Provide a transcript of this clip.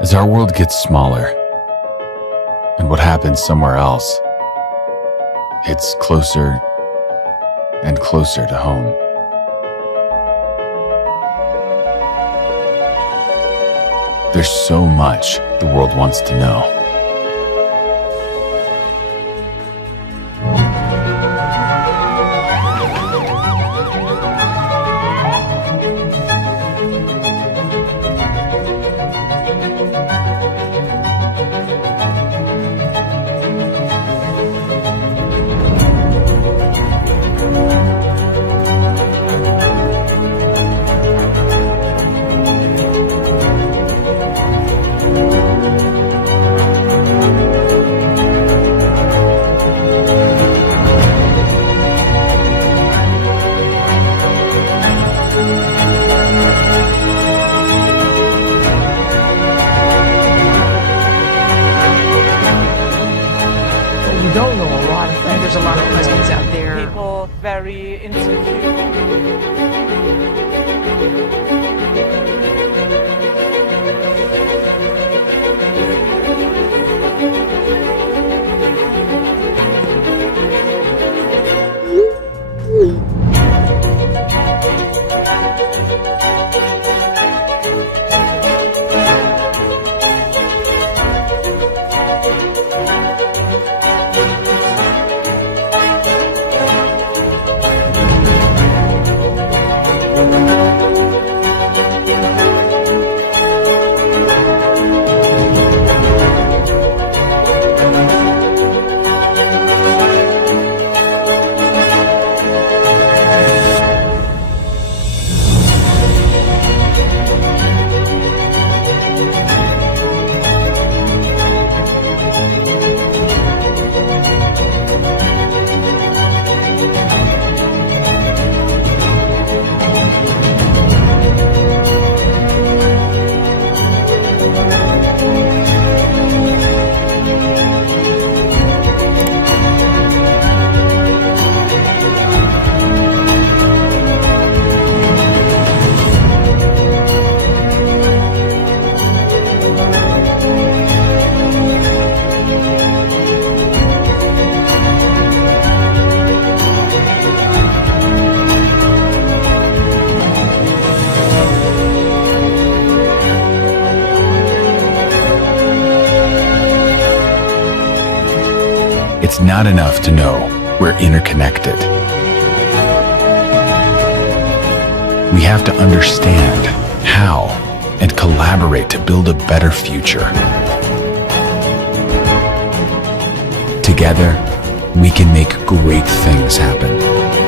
As our world gets smaller, and what happens somewhere else, it's closer and closer to home. There's so much the world wants to know. We don't know a lot of things. There's a lot of questions out there. People very insecure. It's not enough to know we're interconnected. We have to understand how and collaborate to build a better future. Together, we can make great things happen.